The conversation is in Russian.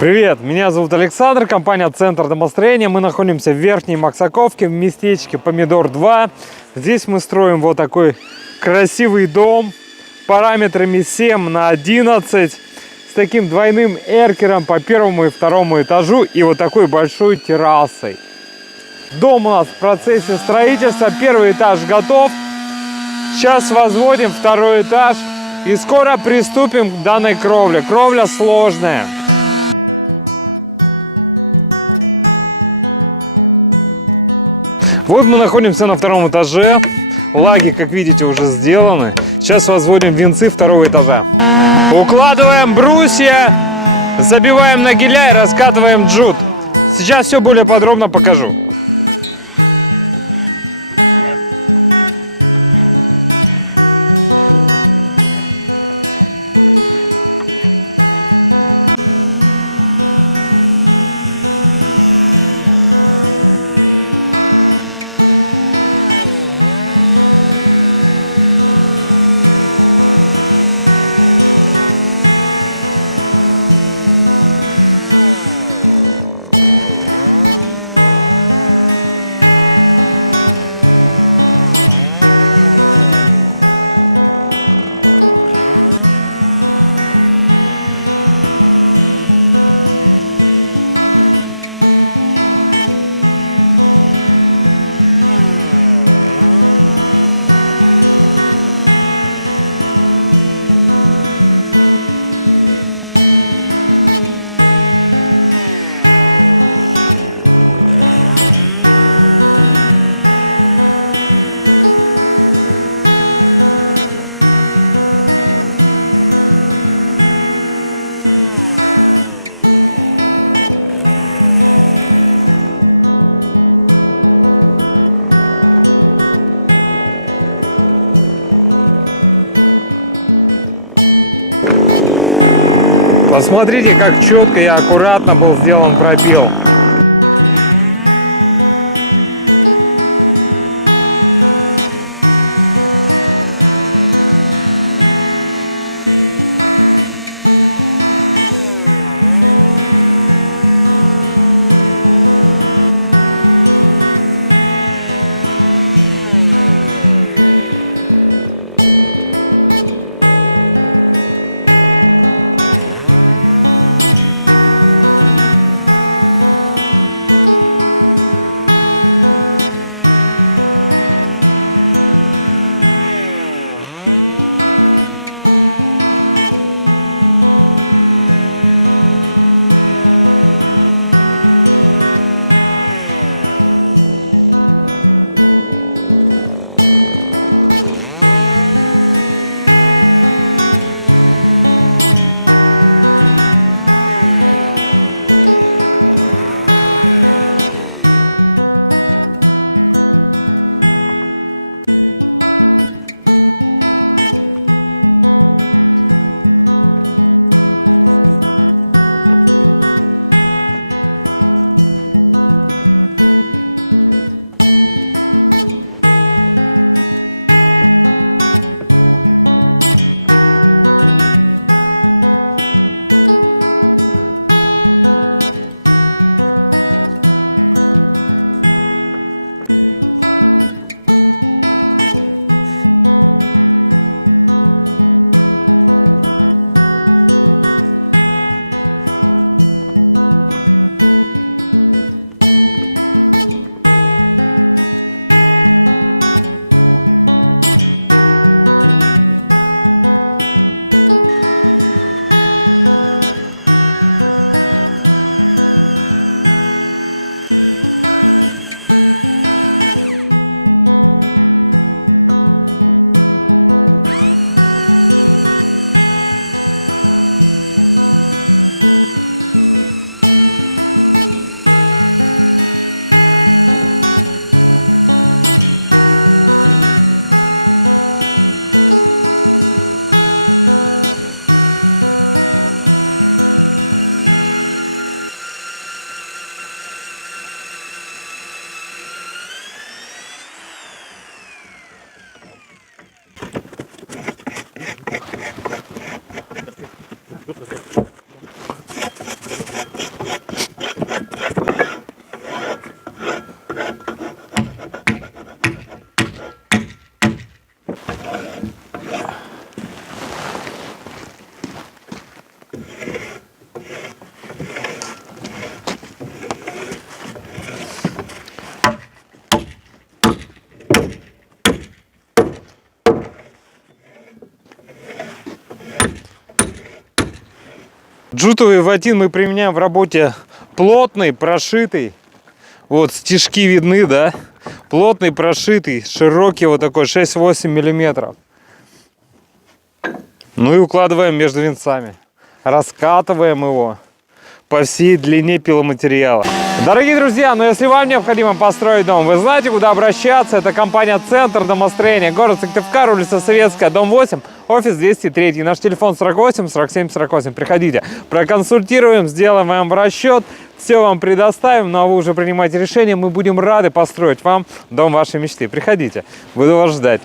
Привет, меня зовут Александр, компания «Центр домостроения». Мы находимся в Верхней Максаковке, в местечке Помидор 2. Здесь мы строим вот такой красивый дом параметрами 7×11 с таким двойным эркером по первому и второму этажу и вот такой большой террасой. Дом у нас в процессе строительства, первый этаж готов. Сейчас возводим второй этаж и скоро приступим к данной кровле. Кровля сложная. Вот мы находимся на втором этаже. Лаги, как видите, уже сделаны. Сейчас возводим венцы второго этажа. Укладываем брусья, забиваем нагиля и раскатываем джут. Сейчас все более подробно покажу. Посмотрите, как четко и аккуратно был сделан пробел. Жутовый ватин мы применяем в работе плотный, прошитый. Вот стежки видны, да? Плотный, прошитый, широкий вот такой, 6-8 миллиметров. Ну и укладываем между венцами. Раскатываем его по всей длине пиломатериала. Дорогие друзья, ну если вам необходимо построить дом, вы знаете, куда обращаться. Это компания «Центр домостроения», город Сыктывкар, улица Советская, дом 8, офис 203. Наш телефон 48 47 48. Приходите, проконсультируем, сделаем вам расчет, все вам предоставим, ну а вы уже принимаете решение. Мы будем рады построить вам дом вашей мечты. Приходите, буду вас ждать.